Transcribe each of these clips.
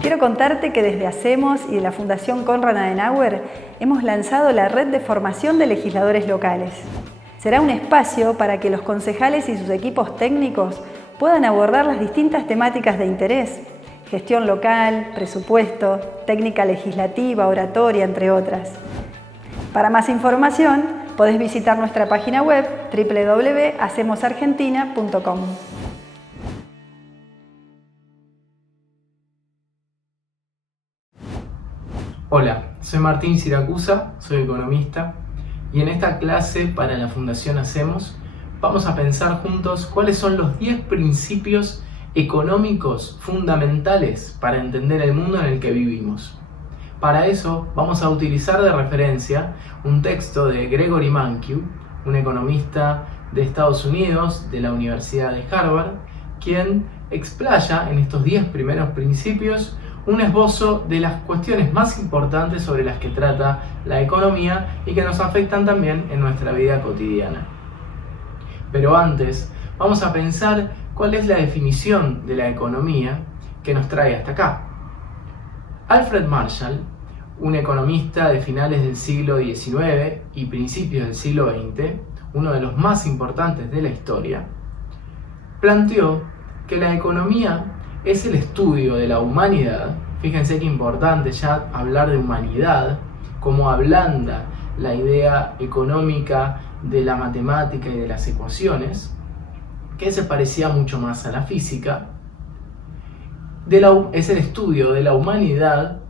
Quiero contarte que desde Hacemos y de la Fundación Konrad Adenauer hemos lanzado la Red de Formación de Legisladores Locales. Será un espacio para que los concejales y sus equipos técnicos puedan abordar las distintas temáticas de interés: gestión local, presupuesto, técnica legislativa, oratoria, entre otras. Para más información, podés visitar nuestra página web www.hacemosargentina.com. Hola, soy Martín Siracusa, soy economista, y en esta clase para la Fundación Hacemos vamos a pensar juntos cuáles son los 10 principios económicos fundamentales para entender el mundo en el que vivimos. Para eso vamos a utilizar de referencia un texto de Gregory Mankiw, un economista de Estados Unidos, de la Universidad de Harvard, quien explaya en estos 10 primeros principios un esbozo de las cuestiones más importantes sobre las que trata la economía y que nos afectan también en nuestra vida cotidiana. Pero antes, vamos a pensar cuál es la definición de la economía que nos trae hasta acá. Alfred Marshall, un economista de finales del siglo XIX y principios del siglo XX, uno de los más importantes de la historia, planteó que la economía es el estudio de la humanidad. Fíjense qué importante ya hablar de humanidad, cómo ablanda la idea económica de la matemática y de las ecuaciones, que se parecía mucho más a la física. Es el estudio de la humanidad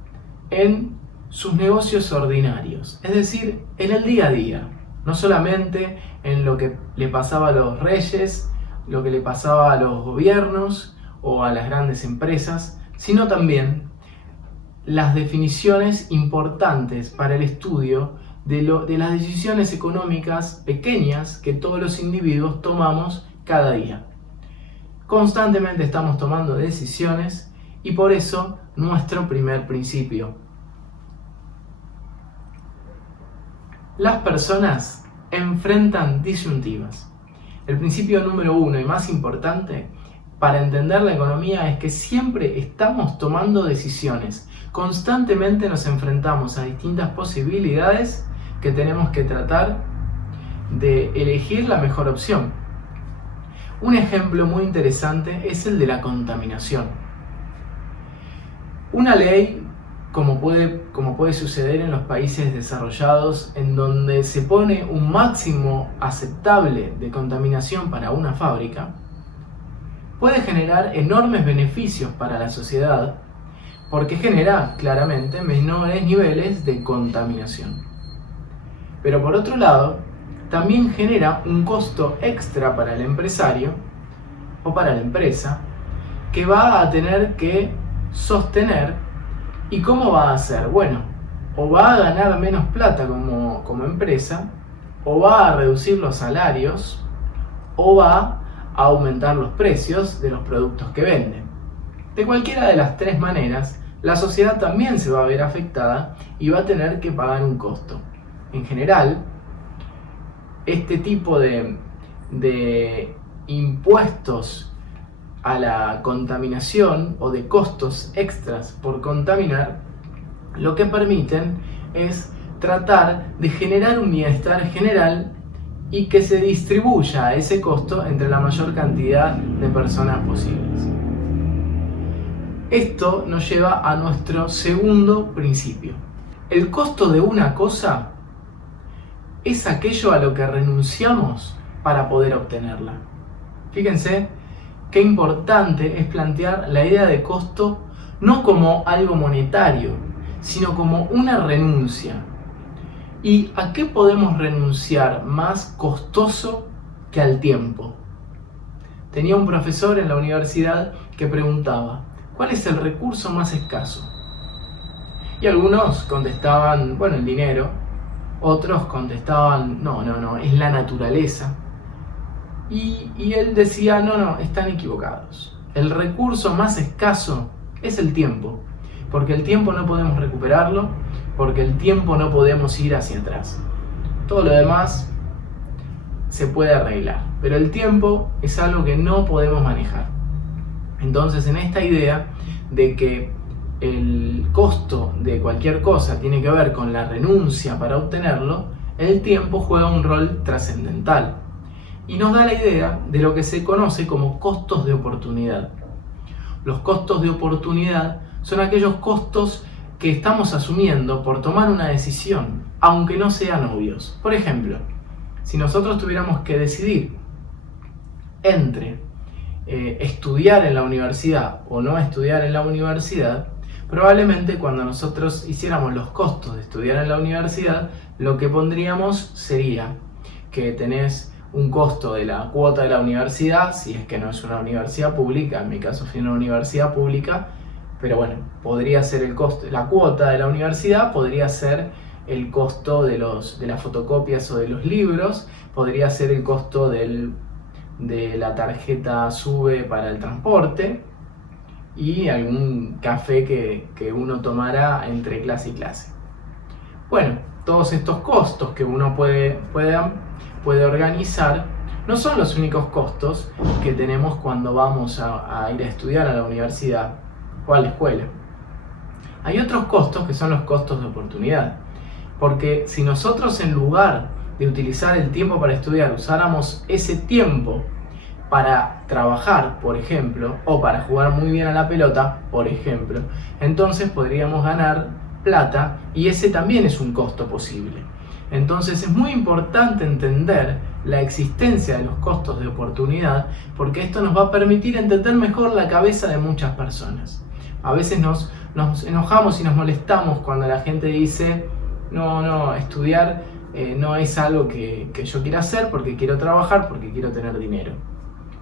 en sus negocios ordinarios, es decir, en el día a día, no solamente en lo que le pasaba a los reyes, lo que le pasaba a los gobiernos o a las grandes empresas, sino también las definiciones importantes para el estudio de las decisiones económicas pequeñas que todos los individuos tomamos cada día. Constantemente estamos tomando decisiones y por eso nuestro primer principio. Las personas enfrentan disyuntivas. El principio número 1 y más importante para entender la economía es que siempre estamos tomando decisiones. Constantemente nos enfrentamos a distintas posibilidades que tenemos que tratar de elegir la mejor opción. Un ejemplo muy interesante es el de la contaminación. Una ley, como puede suceder en los países desarrollados, en donde se pone un máximo aceptable de contaminación para una fábrica, puede generar enormes beneficios para la sociedad porque genera claramente menores niveles de contaminación. Pero por otro lado, también genera un costo extra para el empresario o para la empresa que va a tener que sostener. ¿Y cómo va a hacer? Bueno, o va a ganar menos plata como empresa, o va a reducir los salarios, o va a aumentar los precios de los productos que venden. De cualquiera de las tres maneras, la sociedad también se va a ver afectada y va a tener que pagar un costo. En general, este tipo de impuestos a la contaminación o de costos extras por contaminar, lo que permiten es tratar de generar un bienestar general y que se distribuya ese costo entre la mayor cantidad de personas posibles. Esto nos lleva a nuestro segundo principio. El costo de una cosa es aquello a lo que renunciamos para poder obtenerla. Fíjense qué importante es plantear la idea de costo no como algo monetario, sino como una renuncia. ¿Y a qué podemos renunciar más costoso que al tiempo? Tenía un profesor en la universidad que preguntaba: ¿cuál es el recurso más escaso? Y algunos contestaban, bueno, el dinero. Otros contestaban, no, es la naturaleza. Y él decía, no, están equivocados. El recurso más escaso es el tiempo. Porque el tiempo no podemos recuperarlo, porque el tiempo no podemos ir hacia atrás. Todo lo demás se puede arreglar, pero el tiempo es algo que no podemos manejar. Entonces, en esta idea de que el costo de cualquier cosa tiene que ver con la renuncia para obtenerlo, el tiempo juega un rol trascendental y nos da la idea de lo que se conoce como costos de oportunidad. Los costos de oportunidad son aquellos costos que estamos asumiendo por tomar una decisión, aunque no sean obvios. Por ejemplo, si nosotros tuviéramos que decidir entre estudiar en la universidad o no estudiar en la universidad, probablemente cuando nosotros hiciéramos los costos de estudiar en la universidad, lo que pondríamos sería que tenés un costo de la cuota de la universidad, si es que no es una universidad pública, en mi caso fui una universidad pública, pero bueno, podría ser el costo, la cuota de la universidad podría ser el costo de las fotocopias o de los libros, podría ser el costo de la tarjeta SUBE para el transporte y algún café que uno tomará entre clase y clase. Bueno, todos estos costos que uno puede organizar no son los únicos costos que tenemos cuando vamos a ir a estudiar a la universidad o a la escuela. Hay otros costos que son los costos de oportunidad, porque si nosotros en lugar de utilizar el tiempo para estudiar usáramos ese tiempo para trabajar, por ejemplo, o para jugar muy bien a la pelota, por ejemplo, entonces podríamos ganar plata y ese también es un costo posible. Entonces es muy importante entender la existencia de los costos de oportunidad, porque esto nos va a permitir entender mejor la cabeza de muchas personas. A veces nos enojamos y nos molestamos cuando la gente dice no, estudiar no es algo que yo quiera hacer porque quiero trabajar, porque quiero tener dinero.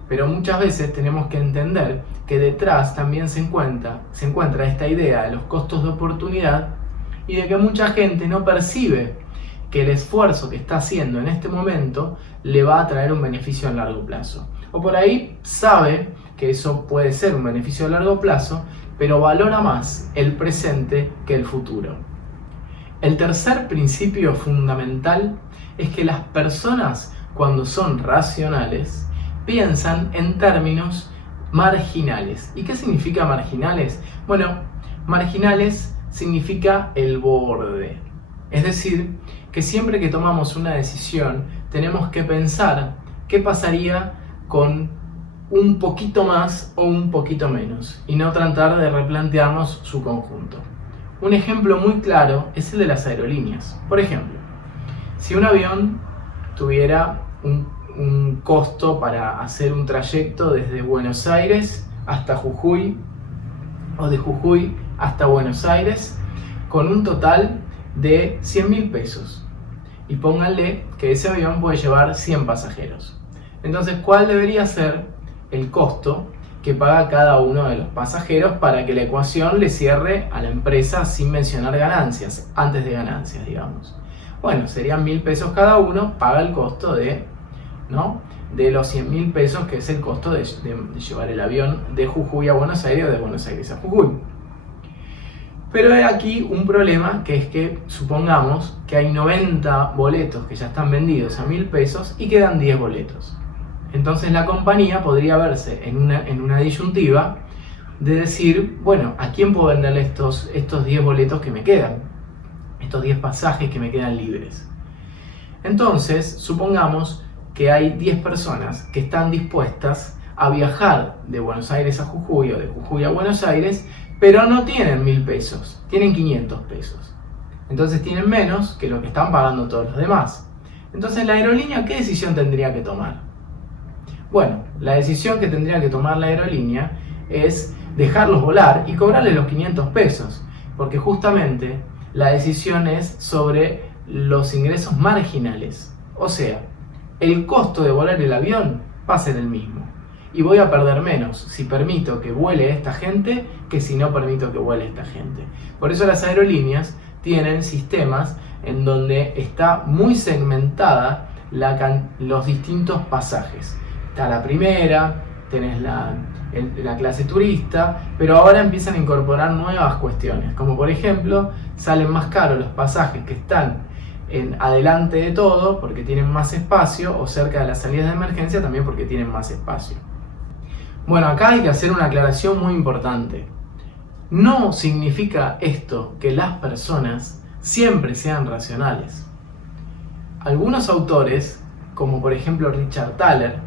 Pero muchas veces tenemos que entender que detrás también se encuentra esta idea de los costos de oportunidad y de que mucha gente no percibe que el esfuerzo que está haciendo en este momento le va a traer un beneficio a largo plazo. O por ahí sabe que eso puede ser un beneficio a largo plazo, pero valora más el presente que el futuro. El tercer principio fundamental es que las personas, cuando son racionales, piensan en términos marginales. ¿Y qué significa marginales? Bueno, marginales significa el borde. Es decir, que siempre que tomamos una decisión tenemos que pensar qué pasaría con un poquito más o un poquito menos y no tratar de replantearnos su conjunto. Un ejemplo muy claro es el de las aerolíneas. Por ejemplo, si un avión tuviera un costo para hacer un trayecto desde Buenos Aires hasta Jujuy o de Jujuy hasta Buenos Aires con un total de 100.000 pesos y pónganle que ese avión puede llevar 100 pasajeros. Entonces, ¿cuál debería ser el costo que paga cada uno de los pasajeros para que la ecuación le cierre a la empresa sin mencionar ganancias, antes de ganancias, digamos? Bueno, serían 1.000 pesos cada uno, paga el costo de los 100.000 pesos, que es el costo de llevar el avión de Jujuy a Buenos Aires o de Buenos Aires a Jujuy. Pero hay aquí un problema, que es que supongamos que hay 90 boletos que ya están vendidos a 1.000 pesos y quedan 10 boletos. Entonces la compañía podría verse en una disyuntiva de decir, bueno, ¿a quién puedo venderle estos 10 boletos que me quedan? Estos 10 pasajes que me quedan libres. Entonces, supongamos que hay 10 personas que están dispuestas a viajar de Buenos Aires a Jujuy o de Jujuy a Buenos Aires, pero no tienen 1.000 pesos, tienen 500 pesos. Entonces tienen menos que lo que están pagando todos los demás. Entonces la aerolínea, ¿qué decisión tendría que tomar? Bueno, la decisión que tendría que tomar la aerolínea es dejarlos volar y cobrarles los 500 pesos, porque justamente la decisión es sobre los ingresos marginales. O sea, el costo de volar el avión va a ser el mismo. Y voy a perder menos si permito que vuele esta gente que si no permito que vuele esta gente. Por eso las aerolíneas tienen sistemas en donde está muy segmentada los distintos pasajes. Está la primera, tenés la clase turista, pero ahora empiezan a incorporar nuevas cuestiones, como por ejemplo, salen más caros los pasajes que están adelante de todo porque tienen más espacio, o cerca de las salidas de emergencia también porque tienen más espacio. Bueno, acá hay que hacer una aclaración muy importante. No significa esto que las personas siempre sean racionales. Algunos autores, como por ejemplo Richard Thaler,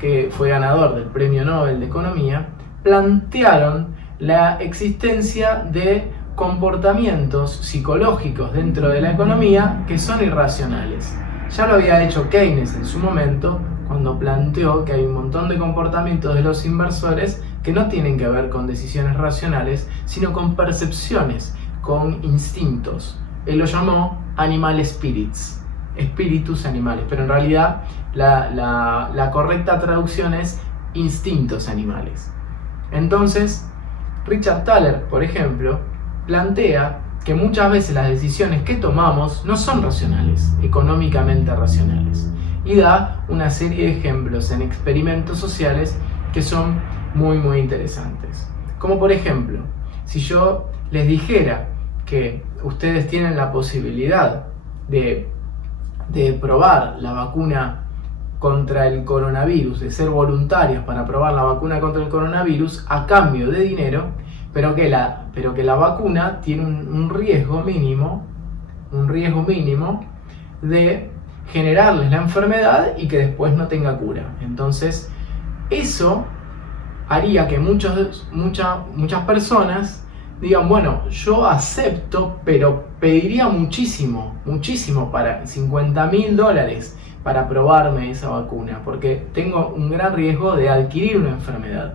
que fue ganador del Premio Nobel de Economía, plantearon la existencia de comportamientos psicológicos dentro de la economía que son irracionales. Ya lo había hecho Keynes en su momento, cuando planteó que hay un montón de comportamientos de los inversores que no tienen que ver con decisiones racionales, sino con percepciones, con instintos. Él lo llamó animal spirits, espíritus animales, pero en realidad la correcta traducción es instintos animales. Entonces, Richard Thaler, por ejemplo, plantea que muchas veces las decisiones que tomamos no son racionales, económicamente racionales, y da una serie de ejemplos en experimentos sociales que son muy interesantes. Como por ejemplo, si yo les dijera que ustedes tienen la posibilidad de probar la vacuna contra el coronavirus, de ser voluntarios para probar la vacuna contra el coronavirus a cambio de dinero, pero que la vacuna tiene un riesgo mínimo de generarles la enfermedad y que después no tenga cura. Entonces, eso haría que muchas personas digan, bueno, yo acepto, pero pediría muchísimo, para $50.000 para probarme esa vacuna, porque tengo un gran riesgo de adquirir una enfermedad.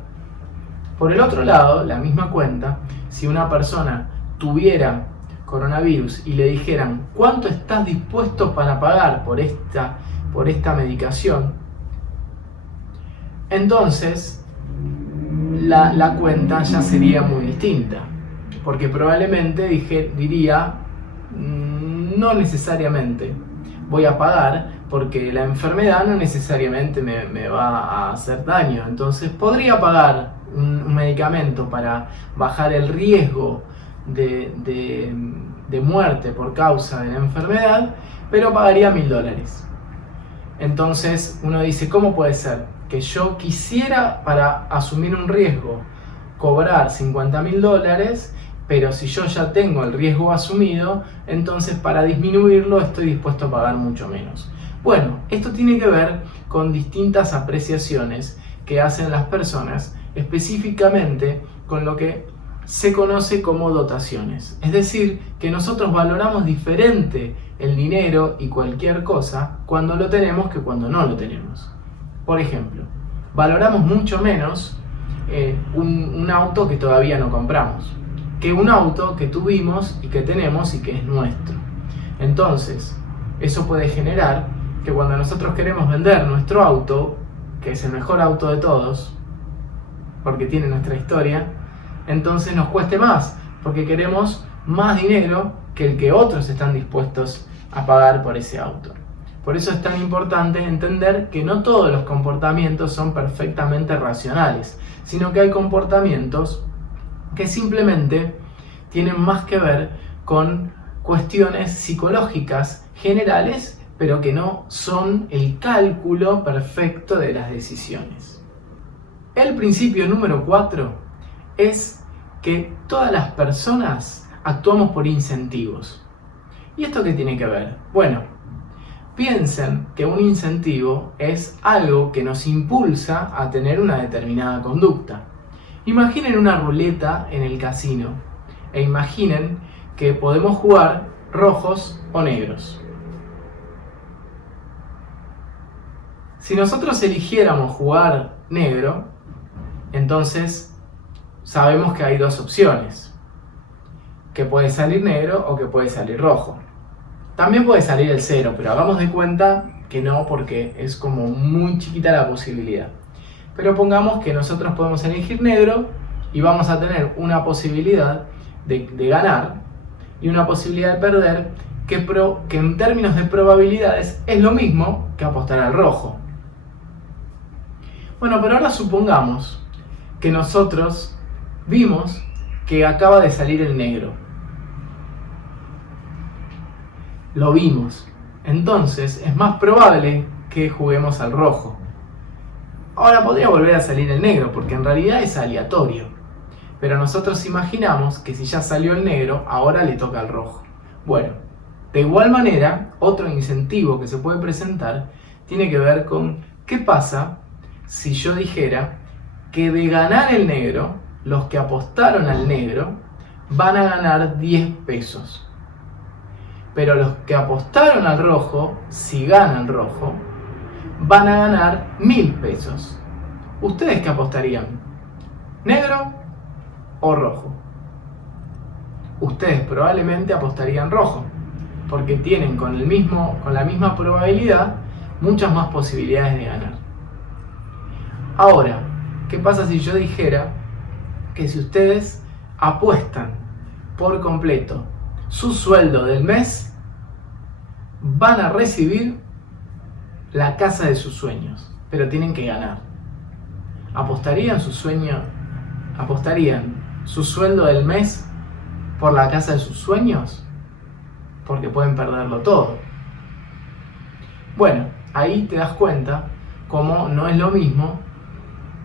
Por el otro lado, la misma cuenta, si una persona tuviera coronavirus y le dijeran, ¿cuánto estás dispuesto para pagar por esta medicación? Entonces, la cuenta ya sería muy distinta, porque probablemente diría, no necesariamente voy a pagar, porque la enfermedad no necesariamente me va a hacer daño. Entonces podría pagar un medicamento para bajar el riesgo de muerte por causa de la enfermedad, pero pagaría $1.000. Entonces uno dice, ¿cómo puede ser que yo quisiera, para asumir un riesgo, cobrar $50.000, pero si yo ya tengo el riesgo asumido, entonces para disminuirlo estoy dispuesto a pagar mucho menos? Bueno, esto tiene que ver con distintas apreciaciones que hacen las personas, específicamente con lo que se conoce como dotaciones. Es decir, que nosotros valoramos diferente el dinero y cualquier cosa cuando lo tenemos que cuando no lo tenemos. Por ejemplo, valoramos mucho menos un auto que todavía no compramos que un auto que tuvimos y que tenemos y que es nuestro. Entonces, eso puede generar que cuando nosotros queremos vender nuestro auto, que es el mejor auto de todos, porque tiene nuestra historia, entonces nos cueste más, porque queremos más dinero que el que otros están dispuestos a pagar por ese auto. Por eso es tan importante entender que no todos los comportamientos son perfectamente racionales, sino que hay comportamientos que simplemente tienen más que ver con cuestiones psicológicas generales, pero que no son el cálculo perfecto de las decisiones. El principio número 4 es que todas las personas actuamos por incentivos. ¿Y esto qué tiene que ver? Bueno, piensen que un incentivo es algo que nos impulsa a tener una determinada conducta. Imaginen una ruleta en el casino e imaginen que podemos jugar rojos o negros. Si nosotros eligiéramos jugar negro, entonces sabemos que hay dos opciones, que puede salir negro o que puede salir rojo. También puede salir el 0, pero hagamos de cuenta que no, porque es como muy chiquita la posibilidad. Pero pongamos que nosotros podemos elegir negro y vamos a tener una posibilidad de ganar y una posibilidad de perder que en términos de probabilidades es lo mismo que apostar al rojo. Bueno, pero ahora supongamos que nosotros vimos que acaba de salir el negro. Lo vimos. Entonces es más probable que juguemos al rojo. Ahora podría volver a salir el negro, porque en realidad es aleatorio. Pero nosotros imaginamos que si ya salió el negro, ahora le toca al rojo. Bueno, de igual manera, otro incentivo que se puede presentar tiene que ver con qué pasa si yo dijera que de ganar el negro, los que apostaron al negro van a ganar 10 pesos. Pero los que apostaron al rojo, si ganan rojo, van a ganar 1000 pesos. ¿Ustedes qué apostarían? ¿Negro o rojo? Ustedes probablemente apostarían rojo, porque tienen con la misma probabilidad muchas más posibilidades de ganar. Ahora, ¿qué pasa si yo dijera que si ustedes apuestan por completo su sueldo del mes, van a recibir la casa de sus sueños, pero tienen que ganar? ¿Apostarían su sueldo del mes por la casa de sus sueños? Porque pueden perderlo todo. Bueno, ahí te das cuenta cómo no es lo mismo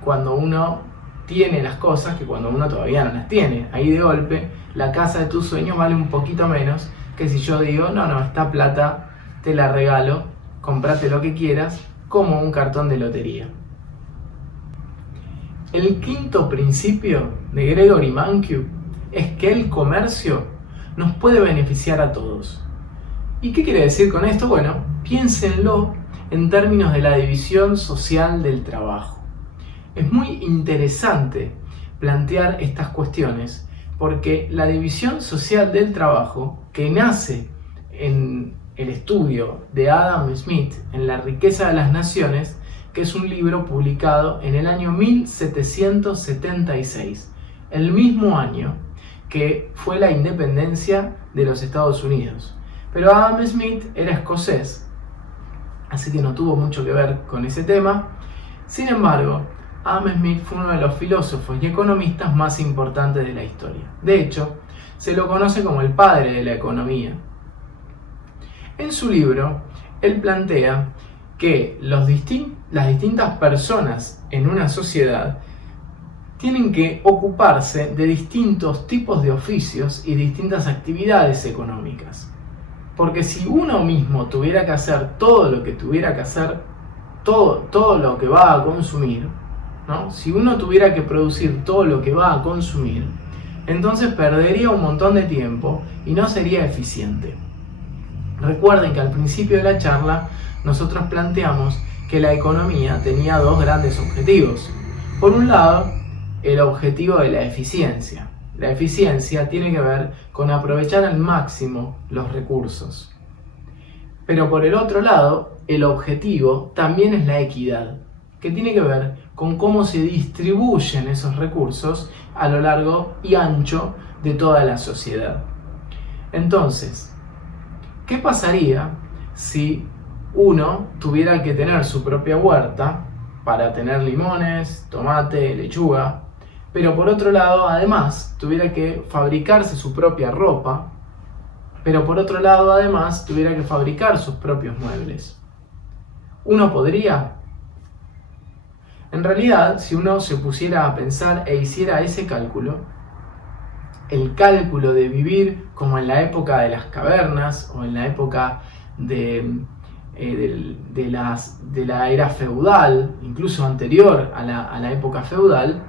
cuando uno tiene las cosas que cuando uno todavía no las tiene. Ahí de golpe la casa de tus sueños vale un poquito menos que si yo digo, no, esta plata te la regalo, comprate lo que quieras, como un cartón de lotería. El quinto principio de Gregory Mankiw es que el comercio nos puede beneficiar a todos. ¿Y qué quiere decir con esto? Bueno, piénsenlo en términos de la división social del trabajo. Es muy interesante plantear estas cuestiones porque la división social del trabajo, que nace en el estudio de Adam Smith en La riqueza de las naciones, que es un libro publicado en el año 1776, el mismo año que fue la independencia de los Estados Unidos. Pero Adam Smith era escocés, así que no tuvo mucho que ver con ese tema. Sin embargo, Adam Smith fue uno de los filósofos y economistas más importantes de la historia. De hecho, se lo conoce como el padre de la economía. En su libro, él plantea que las distintas personas en una sociedad tienen que ocuparse de distintos tipos de oficios y distintas actividades económicas. Porque si uno mismo tuviera que hacer todo lo que tuviera que hacer, todo lo que va a consumir, ¿no? Si uno tuviera que producir todo lo que va a consumir, entonces perdería un montón de tiempo y no sería eficiente. Recuerden que al principio de la charla nosotros planteamos que la economía tenía dos grandes objetivos. Por un lado, el objetivo de la eficiencia. La eficiencia tiene que ver con aprovechar al máximo los recursos. Pero por el otro lado, el objetivo también es la equidad, que tiene que ver con cómo se distribuyen esos recursos a lo largo y ancho de toda la sociedad. Entonces, ¿qué pasaría si uno tuviera que tener su propia huerta para tener limones, tomate, lechuga, pero por otro lado, además, tuviera que fabricarse su propia ropa, pero por otro lado, además, tuviera que fabricar sus propios muebles? ¿Uno podría? En realidad, si uno se pusiera a pensar e hiciera ese cálculo, el cálculo de vivir como en la época de las cavernas o en la época de la era feudal, incluso anterior a la época feudal,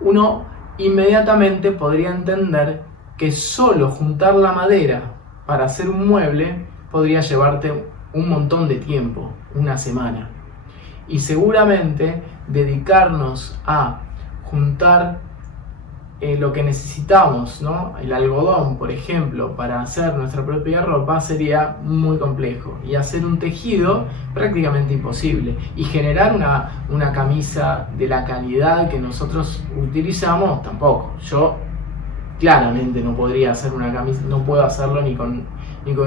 uno inmediatamente podría entender que solo juntar la madera para hacer un mueble podría llevarte un montón de tiempo, una semana. Y seguramente dedicarnos a juntar lo que necesitamos, ¿no? El algodón, por ejemplo, para hacer nuestra propia ropa sería muy complejo, y hacer un tejido prácticamente imposible, y generar una camisa de la calidad que nosotros utilizamos tampoco. Yo claramente no podría hacer una camisa, no puedo hacerlo ni con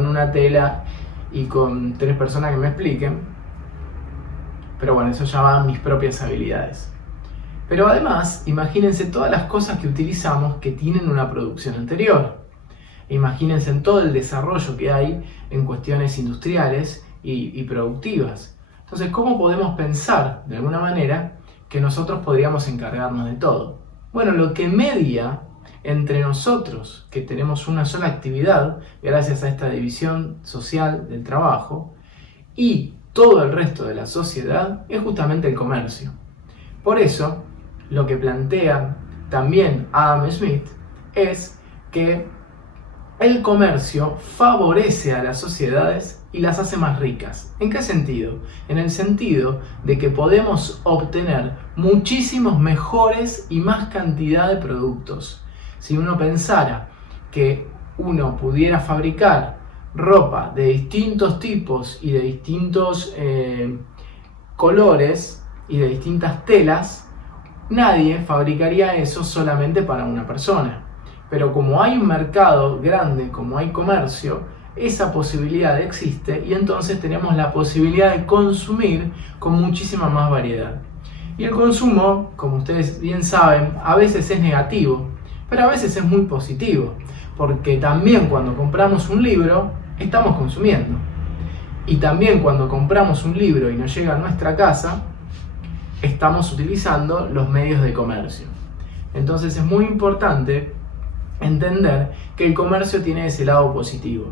una tela y con 3 personas que me expliquen, pero bueno, eso ya van mis propias habilidades. Pero además, imagínense todas las cosas que utilizamos que tienen una producción anterior. Imagínense en todo el desarrollo que hay en cuestiones industriales y productivas. Entonces, ¿cómo podemos pensar, de alguna manera, que nosotros podríamos encargarnos de todo? Bueno, lo que media entre nosotros, que tenemos una sola actividad, gracias a esta división social del trabajo, y todo el resto de la sociedad, es justamente el comercio. Por eso, lo que plantea también Adam Smith es que el comercio favorece a las sociedades y las hace más ricas. ¿En qué sentido? En el sentido de que podemos obtener muchísimos mejores y más cantidad de productos. Si uno pensara que uno pudiera fabricar ropa de distintos tipos y de distintos colores y de distintas telas, nadie fabricaría eso solamente para una persona. Pero como hay un mercado grande, como hay comercio, esa posibilidad existe y entonces tenemos la posibilidad de consumir con muchísima más variedad. Y el consumo, como ustedes bien saben, a veces es negativo, pero a veces es muy positivo, porque también cuando compramos un libro, estamos consumiendo. Y también cuando compramos un libro y nos llega a nuestra casa, estamos utilizando los medios de comercio. Entonces es muy importante entender que el comercio tiene ese lado positivo.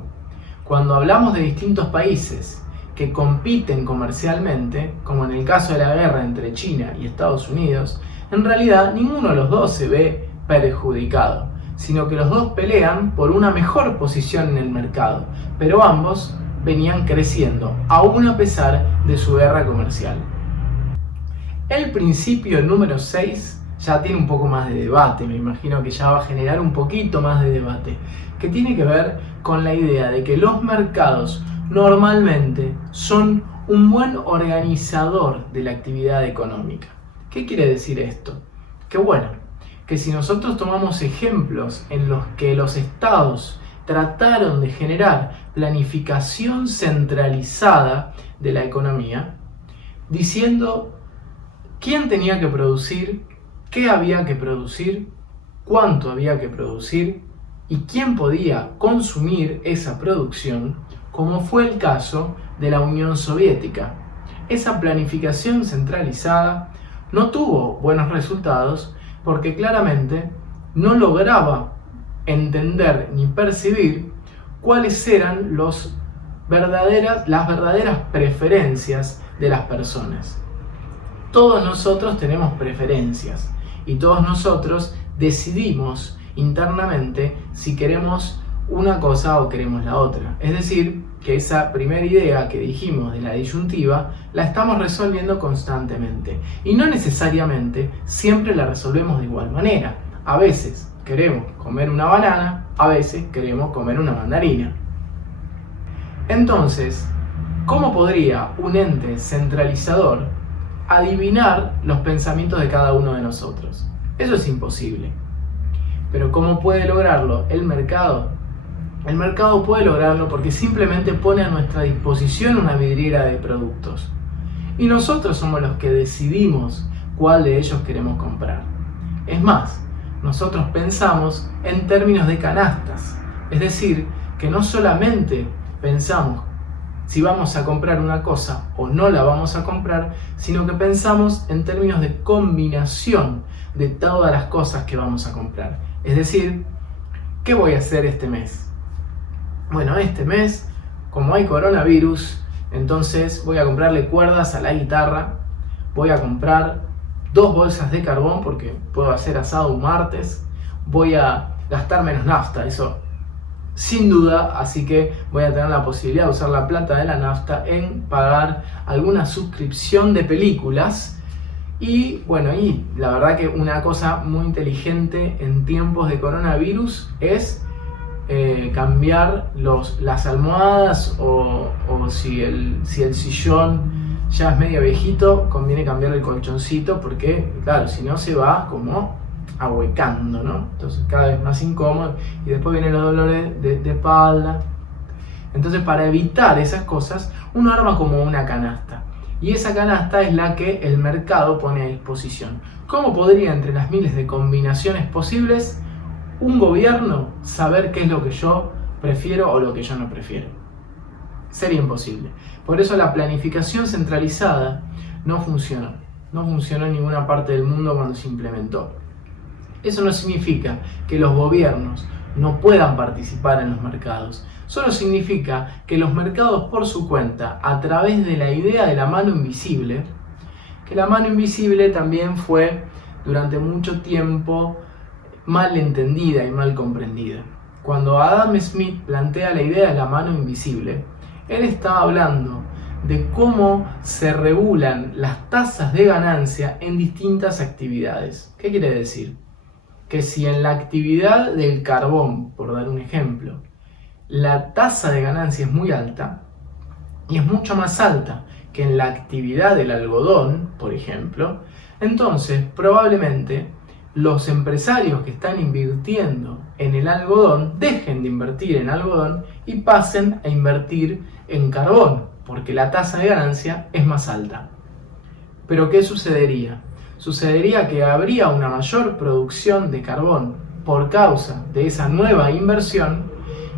Cuando hablamos de distintos países que compiten comercialmente, como en el caso de la guerra entre China y Estados Unidos, en realidad ninguno de los dos se ve perjudicado, sino que los dos pelean por una mejor posición en el mercado, pero ambos venían creciendo, aún a pesar de su guerra comercial. El principio número 6 ya tiene un poco más de debate, me imagino que ya va a generar un poquito más de debate, que tiene que ver con la idea de que los mercados normalmente son un buen organizador de la actividad económica. ¿Qué quiere decir esto? Que si nosotros tomamos ejemplos en los que los estados trataron de generar planificación centralizada de la economía, diciendo quién tenía que producir, qué había que producir, cuánto había que producir y quién podía consumir esa producción, como fue el caso de la Unión Soviética. Esa planificación centralizada no tuvo buenos resultados porque claramente no lograba entender ni percibir cuáles eran las verdaderas preferencias de las personas. Todos nosotros tenemos preferencias y todos nosotros decidimos internamente si queremos una cosa o queremos la otra. Es decir, que esa primera idea que dijimos de la disyuntiva la estamos resolviendo constantemente y no necesariamente siempre la resolvemos de igual manera. A veces queremos comer una banana, a veces queremos comer una mandarina. Entonces, ¿cómo podría un ente centralizador adivinar los pensamientos de cada uno de nosotros? Eso es imposible. Pero ¿cómo puede lograrlo el mercado? El mercado puede lograrlo porque simplemente pone a nuestra disposición una vidriera de productos. Y nosotros somos los que decidimos cuál de ellos queremos comprar. Es más, nosotros pensamos en términos de canastas. Es decir, que no solamente pensamos si vamos a comprar una cosa o no la vamos a comprar, sino que pensamos en términos de combinación de todas las cosas que vamos a comprar. Es decir, ¿qué voy a hacer este mes? Bueno, este mes, como hay coronavirus, entonces voy a comprarle cuerdas a la guitarra, voy a comprar 2 bolsas de carbón porque puedo hacer asado un martes, voy a gastar menos nafta, eso sin duda, así que voy a tener la posibilidad de usar la plata de la nafta en pagar alguna suscripción de películas. Y bueno, y la verdad que una cosa muy inteligente en tiempos de coronavirus es cambiar las almohadas o si el sillón ya es medio viejito, conviene cambiar el colchoncito porque, claro, si no se va como ahuecando, ¿no? Entonces cada vez más incómodo y después vienen los dolores de espalda. Entonces, para evitar esas cosas, uno arma como una canasta. Y esa canasta es la que el mercado pone a disposición. ¿Cómo podría, entre las miles de combinaciones posibles, un gobierno saber qué es lo que yo prefiero o lo que yo no prefiero? Sería imposible. Por eso la planificación centralizada no funcionó. No funcionó en ninguna parte del mundo cuando se implementó. Eso no significa que los gobiernos no puedan participar en los mercados. Solo significa que los mercados por su cuenta, a través de la idea de la mano invisible, que la mano invisible también fue durante mucho tiempo mal entendida y mal comprendida. Cuando Adam Smith plantea la idea de la mano invisible, él estaba hablando de cómo se regulan las tasas de ganancia en distintas actividades. ¿Qué quiere decir? Que si en la actividad del carbón, por dar un ejemplo, la tasa de ganancia es muy alta, y es mucho más alta que en la actividad del algodón, por ejemplo, entonces probablemente los empresarios que están invirtiendo en el algodón dejen de invertir en algodón y pasen a invertir en carbón, porque la tasa de ganancia es más alta. Pero ¿qué sucedería? Sucedería que habría una mayor producción de carbón por causa de esa nueva inversión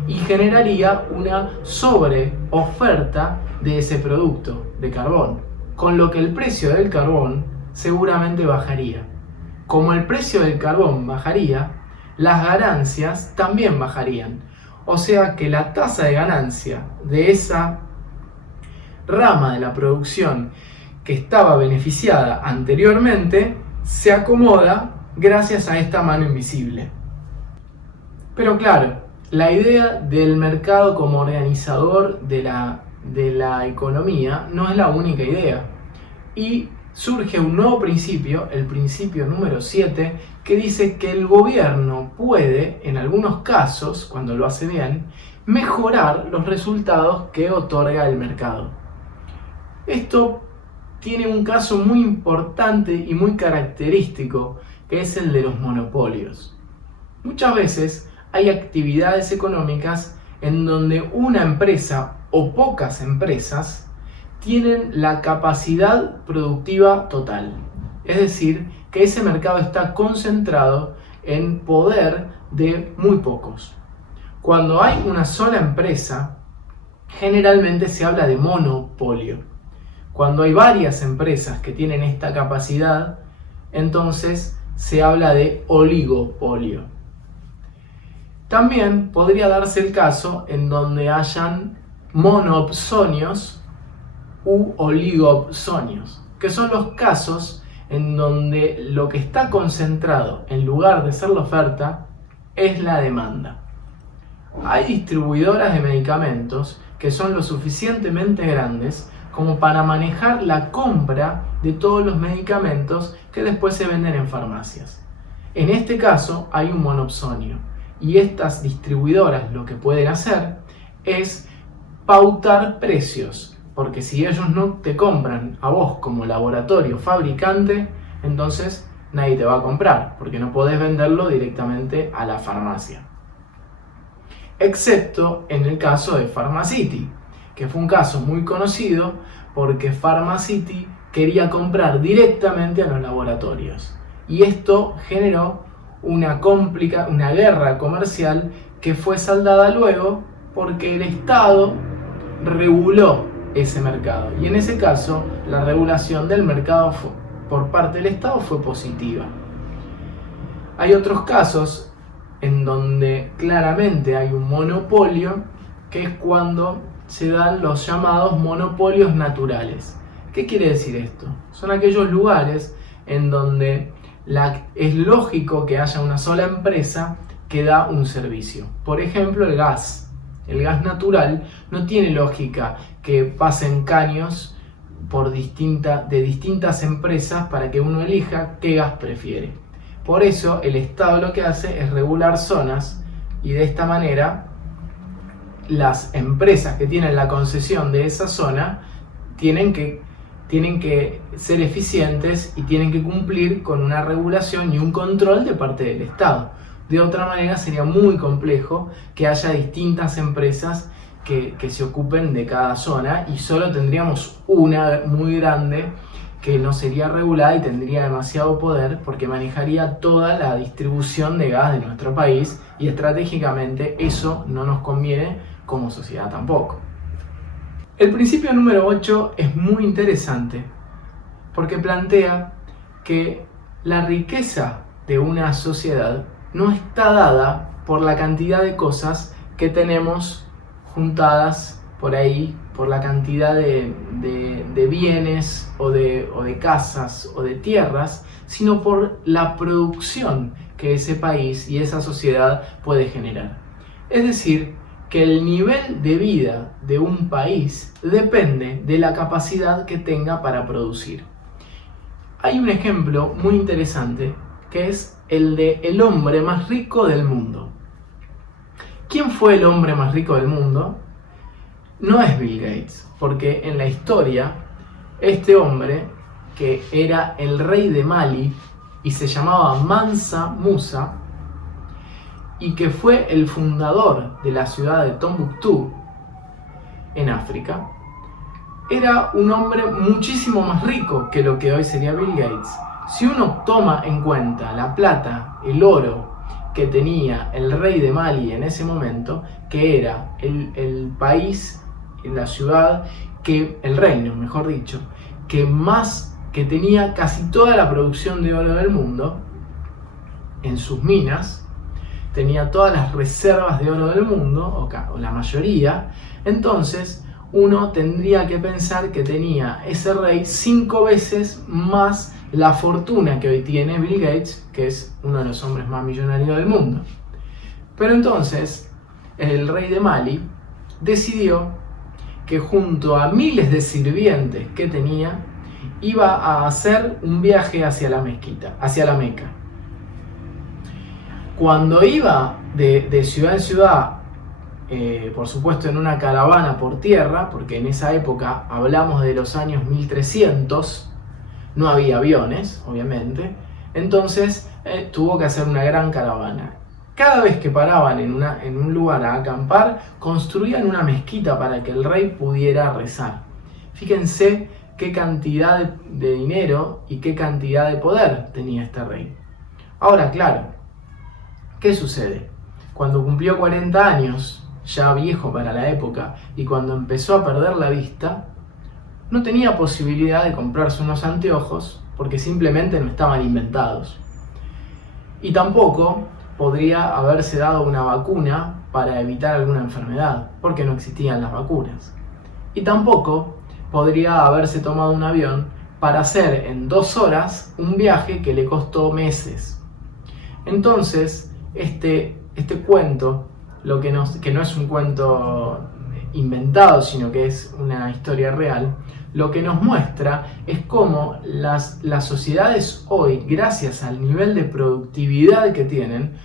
y generaría una sobreoferta de ese producto de carbón, con lo que el precio del carbón seguramente bajaría. Como el precio del carbón bajaría, las ganancias también bajarían. O sea que la tasa de ganancia de esa rama de la producción que estaba beneficiada anteriormente se acomoda gracias a esta mano invisible. Pero claro, la idea del mercado como organizador de la economía no es la única idea. Y surge un nuevo principio, el principio número 7, que dice que el gobierno puede, en algunos casos, cuando lo hace bien, mejorar los resultados que otorga el mercado. Esto tiene un caso muy importante y muy característico, que es el de los monopolios. Muchas veces hay actividades económicas en donde una empresa o pocas empresas tienen la capacidad productiva total. Es decir, que ese mercado está concentrado en poder de muy pocos. Cuando hay una sola empresa, generalmente se habla de monopolio. Cuando hay varias empresas que tienen esta capacidad, entonces se habla de oligopolio. También podría darse el caso en donde hayan monopsonios u oligopsonios, que son los casos en donde lo que está concentrado en lugar de ser la oferta es la demanda. Hay distribuidoras de medicamentos que son lo suficientemente grandes como para manejar la compra de todos los medicamentos que después se venden en farmacias. En este caso hay un monopsonio y estas distribuidoras lo que pueden hacer es pautar precios, porque si ellos no te compran a vos como laboratorio fabricante, entonces nadie te va a comprar, porque no podés venderlo directamente a la farmacia. Excepto en el caso de Pharmacity, que fue un caso muy conocido porque Pharmacity quería comprar directamente a los laboratorios. Y esto generó una guerra comercial que fue saldada luego porque el Estado reguló ese mercado. Y en ese caso, la regulación del mercado por parte del Estado fue positiva. Hay otros casos en donde claramente hay un monopolio, que es cuando se dan los llamados monopolios naturales. ¿Qué quiere decir esto? Son aquellos lugares en donde es lógico que haya una sola empresa que da un servicio. Por ejemplo, el gas. El gas natural no tiene lógica que pasen caños de distintas empresas para que uno elija qué gas prefiere. Por eso el Estado lo que hace es regular zonas y de esta manera las empresas que tienen la concesión de esa zona tienen que ser eficientes y tienen que cumplir con una regulación y un control de parte del Estado. De otra manera sería muy complejo que haya distintas empresas que se ocupen de cada zona, y solo tendríamos una muy grande que no sería regulada y tendría demasiado poder porque manejaría toda la distribución de gas de nuestro país, y estratégicamente eso no nos conviene como sociedad tampoco. El principio número 8 es muy interesante porque plantea que la riqueza de una sociedad no está dada por la cantidad de cosas que tenemos juntadas por ahí, por la cantidad de bienes o de casas o de tierras, sino por la producción que ese país y esa sociedad puede generar. Es decir, que el nivel de vida de un país depende de la capacidad que tenga para producir. Hay un ejemplo muy interesante que es el de el hombre más rico del mundo. ¿Quién fue el hombre más rico del mundo? No es Bill Gates, porque en la historia este hombre, que era el rey de Mali y se llamaba Mansa Musa, y que fue el fundador de la ciudad de Tombuctú en África, era un hombre muchísimo más rico que lo que hoy sería Bill Gates. Si uno toma en cuenta la plata, el oro que tenía el rey de Mali en ese momento, que era el país, en la ciudad, el reino, mejor dicho, que tenía casi toda la producción de oro del mundo en sus minas, tenía todas las reservas de oro del mundo, o la mayoría, entonces uno tendría que pensar que tenía ese rey 5 veces más la fortuna que hoy tiene Bill Gates, que es uno de los hombres más millonarios del mundo. Pero entonces el rey de Mali decidió que junto a miles de sirvientes que tenía, iba a hacer un viaje hacia la Meca. Cuando iba de ciudad en ciudad, por supuesto en una caravana por tierra, porque en esa época hablamos de los años 1300, no había aviones, obviamente, entonces tuvo que hacer una gran caravana. Cada vez que paraban en un lugar a acampar, construían una mezquita para que el rey pudiera rezar. Fíjense qué cantidad de dinero y qué cantidad de poder tenía este rey. Ahora, claro, ¿qué sucede? Cuando cumplió 40 años, ya viejo para la época, y cuando empezó a perder la vista, no tenía posibilidad de comprarse unos anteojos porque simplemente no estaban inventados. Y tampoco podría haberse dado una vacuna para evitar alguna enfermedad, porque no existían las vacunas. Y tampoco podría haberse tomado un avión para hacer en 2 horas un viaje que le costó meses. Entonces, este cuento, que no es un cuento inventado, sino que es una historia real, lo que nos muestra es cómo las sociedades hoy, gracias al nivel de productividad que tienen,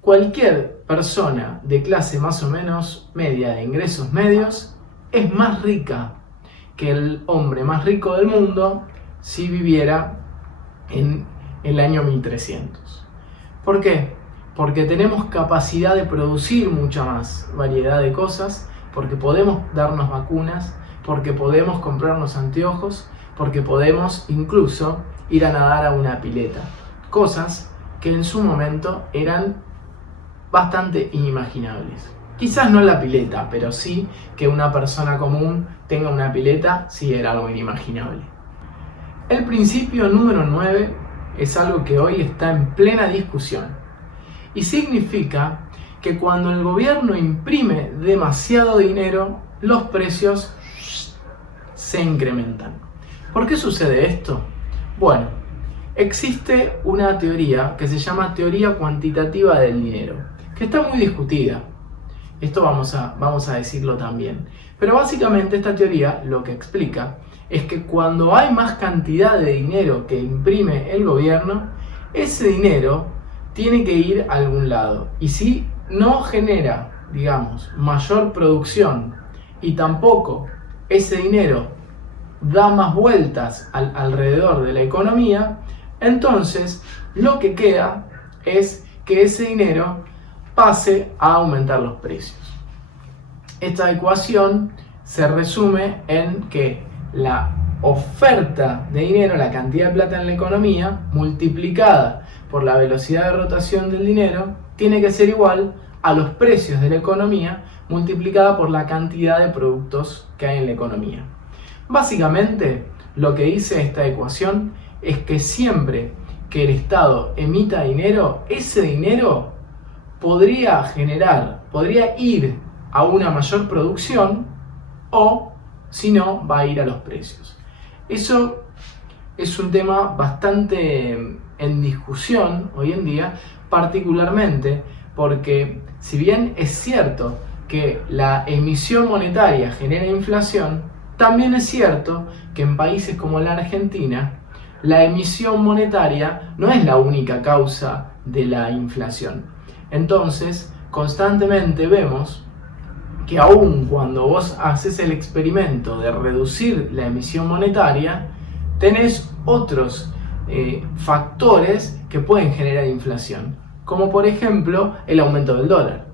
cualquier persona de clase más o menos media, de ingresos medios, es más rica que el hombre más rico del mundo si viviera en el año 1300. ¿Por qué? Porque tenemos capacidad de producir mucha más variedad de cosas, porque podemos darnos vacunas, porque podemos comprarnos anteojos, porque podemos incluso ir a nadar a una pileta. Cosas que en su momento eran bastante inimaginables. Quizás no la pileta, pero sí que una persona común tenga una pileta, sí era algo inimaginable. El principio número 9 es algo que hoy está en plena discusión y significa que cuando el gobierno imprime demasiado dinero, los precios se incrementan. ¿Por qué sucede esto? Bueno, existe una teoría que se llama teoría cuantitativa del dinero, que está muy discutida. Esto vamos a decirlo también. Pero básicamente esta teoría lo que explica es que cuando hay más cantidad de dinero que imprime el gobierno, ese dinero tiene que ir a algún lado. Y si no genera, digamos, mayor producción y tampoco ese dinero da más vueltas alrededor de la economía, entonces lo que queda es que ese dinero pase a aumentar los precios. Esta ecuación se resume en que la oferta de dinero, la cantidad de plata en la economía, multiplicada por la velocidad de rotación del dinero, tiene que ser igual a los precios de la economía multiplicada por la cantidad de productos que hay en la economía. Básicamente, lo que dice esta ecuación es que siempre que el Estado emita dinero, ese dinero podría ir a una mayor producción o, si no, va a ir a los precios. Eso es un tema bastante en discusión hoy en día, particularmente porque si bien es cierto que la emisión monetaria genera inflación, también es cierto que en países como la Argentina, la emisión monetaria no es la única causa de la inflación. Entonces, constantemente vemos que aun cuando vos haces el experimento de reducir la emisión monetaria, tenés otros factores que pueden generar inflación, como por ejemplo el aumento del dólar.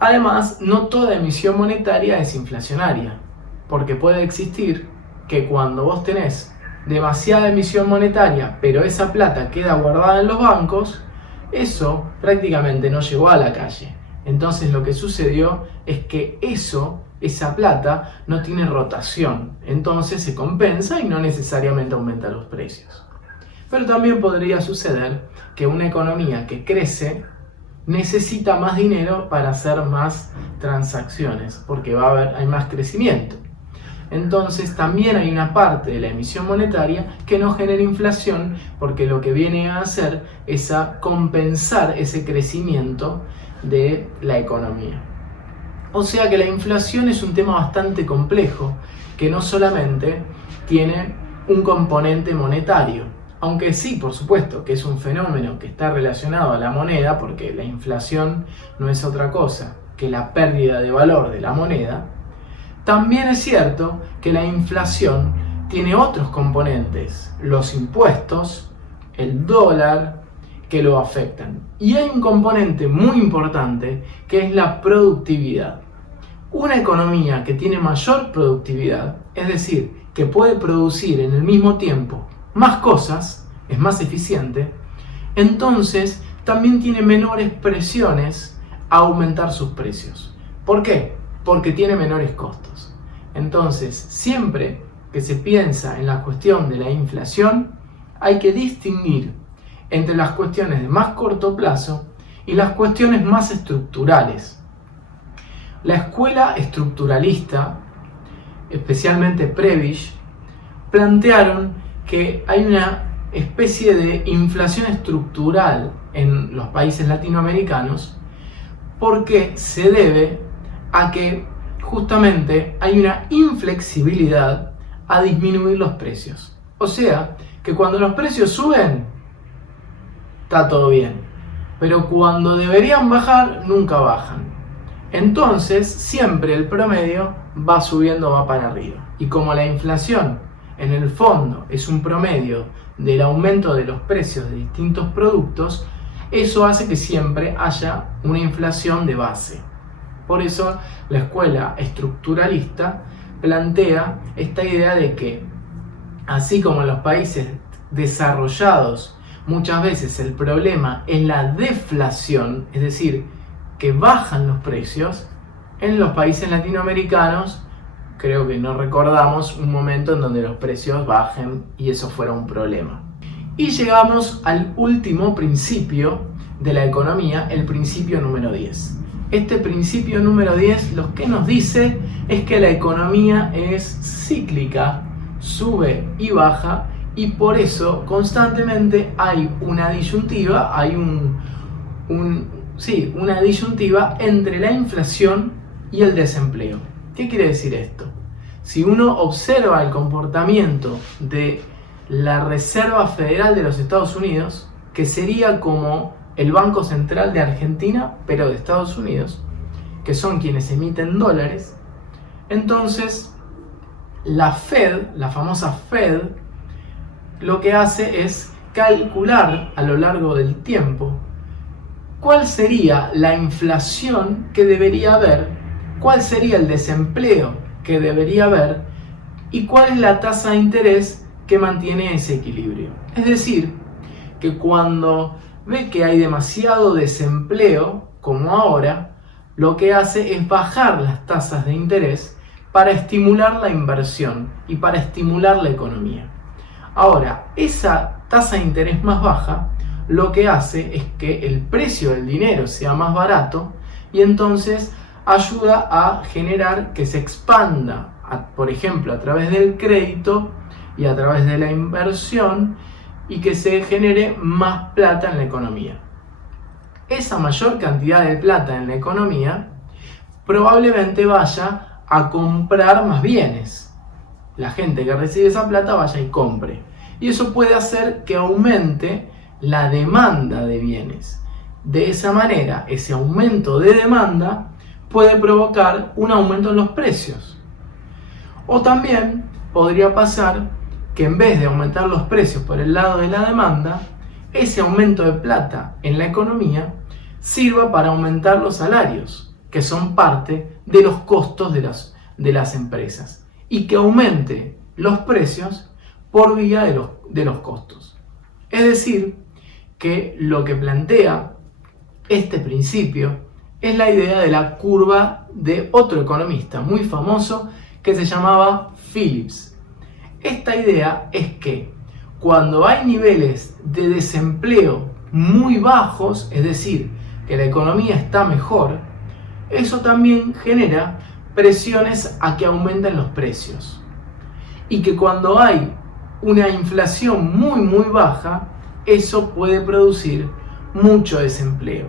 Además, no toda emisión monetaria es inflacionaria, porque puede existir que cuando vos tenés demasiada emisión monetaria, pero esa plata queda guardada en los bancos, eso prácticamente no llegó a la calle. Entonces lo que sucedió es que esa plata no tiene rotación, entonces se compensa y no necesariamente aumenta los precios. Pero también podría suceder que una economía que crece necesita más dinero para hacer más transacciones, porque hay más crecimiento. Entonces también hay una parte de la emisión monetaria que no genera inflación, porque lo que viene a hacer es a compensar ese crecimiento de la economía. O sea que la inflación es un tema bastante complejo, que no solamente tiene un componente monetario, aunque sí, por supuesto, que es un fenómeno que está relacionado a la moneda, porque la inflación no es otra cosa que la pérdida de valor de la moneda. También es cierto que la inflación tiene otros componentes, los impuestos, el dólar, que lo afectan. Y hay un componente muy importante que es la productividad. Una economía que tiene mayor productividad, es decir, que puede producir en el mismo tiempo más cosas, es más eficiente, entonces también tiene menores presiones a aumentar sus precios. ¿Por qué? Porque tiene menores costos. Entonces, siempre que se piensa en la cuestión de la inflación, hay que distinguir entre las cuestiones de más corto plazo y las cuestiones más estructurales. La escuela estructuralista, especialmente Prebisch, plantearon que hay una especie de inflación estructural en los países latinoamericanos porque se debe a que justamente hay una inflexibilidad a disminuir los precios. O sea, que cuando los precios suben, está todo bien, pero cuando deberían bajar, nunca bajan. Entonces, siempre el promedio va subiendo, va para arriba. Y como la inflación, en el fondo, es un promedio del aumento de los precios de distintos productos, eso hace que siempre haya una inflación de base. Por eso, la escuela estructuralista plantea esta idea de que, así como en los países desarrollados, muchas veces el problema es la deflación, es decir, que bajan los precios, en los países latinoamericanos creo que no recordamos un momento en donde los precios bajen y eso fuera un problema. Y llegamos al último principio de la economía, el principio número 10. Este principio número 10 lo que nos dice es que la economía es cíclica, sube y baja, y por eso constantemente hay una disyuntiva, una disyuntiva entre la inflación y el desempleo. ¿Qué quiere decir esto? Si uno observa el comportamiento de la Reserva Federal de los Estados Unidos, que sería como el Banco Central de Argentina, pero de Estados Unidos, que son quienes emiten dólares, entonces la Fed, la famosa Fed, lo que hace es calcular a lo largo del tiempo cuál sería la inflación que debería haber cuál sería el desempleo que debería haber y cuál es la tasa de interés que mantiene ese equilibrio. Es decir, que cuando ve que hay demasiado desempleo, como ahora, lo que hace es bajar las tasas de interés para estimular la inversión y para estimular la economía. Ahora, esa tasa de interés más baja lo que hace es que el precio del dinero sea más barato y entonces ayuda a generar que se expanda, por ejemplo, a través del crédito y a través de la inversión, y que se genere más plata en la economía. Esa mayor cantidad de plata en la economía probablemente vaya a comprar más bienes. La gente que recibe esa plata vaya y compre. Y eso puede hacer que aumente la demanda de bienes. De esa manera, ese aumento de demanda puede provocar un aumento en los precios. O también podría pasar que en vez de aumentar los precios por el lado de la demanda, ese aumento de plata en la economía sirva para aumentar los salarios, que son parte de los costos de las empresas, y que aumente los precios por vía de los costos. Es decir, que lo que plantea este principio es la idea de la curva de otro economista muy famoso que se llamaba Phillips. Esta idea es que cuando hay niveles de desempleo muy bajos, es decir, que la economía está mejor, eso también genera presiones a que aumenten los precios. Y que cuando hay una inflación muy baja, eso puede producir mucho desempleo.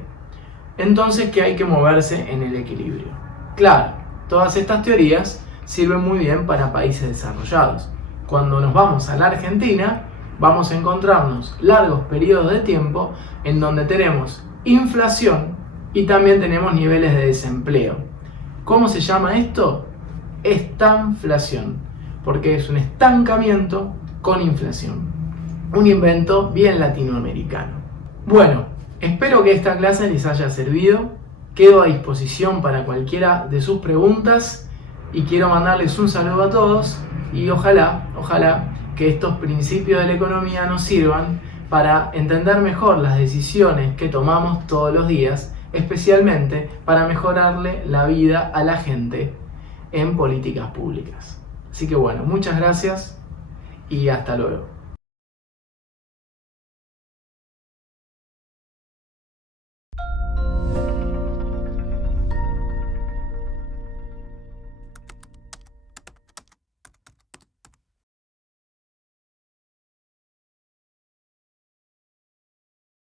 Entonces que hay que moverse en el equilibrio. Claro, todas estas teorías sirven muy bien para países desarrollados. Cuando nos vamos a la Argentina, vamos a encontrarnos largos periodos de tiempo en donde tenemos inflación y también tenemos niveles de desempleo. ¿Cómo se llama esto? Estanflación, porque es un estancamiento con inflación. Un invento bien latinoamericano. Bueno, espero que esta clase les haya servido. Quedo a disposición para cualquiera de sus preguntas y quiero mandarles un saludo a todos y ojalá que estos principios de la economía nos sirvan para entender mejor las decisiones que tomamos todos los días, especialmente para mejorarle la vida a la gente en políticas públicas. Así que bueno, muchas gracias y hasta luego.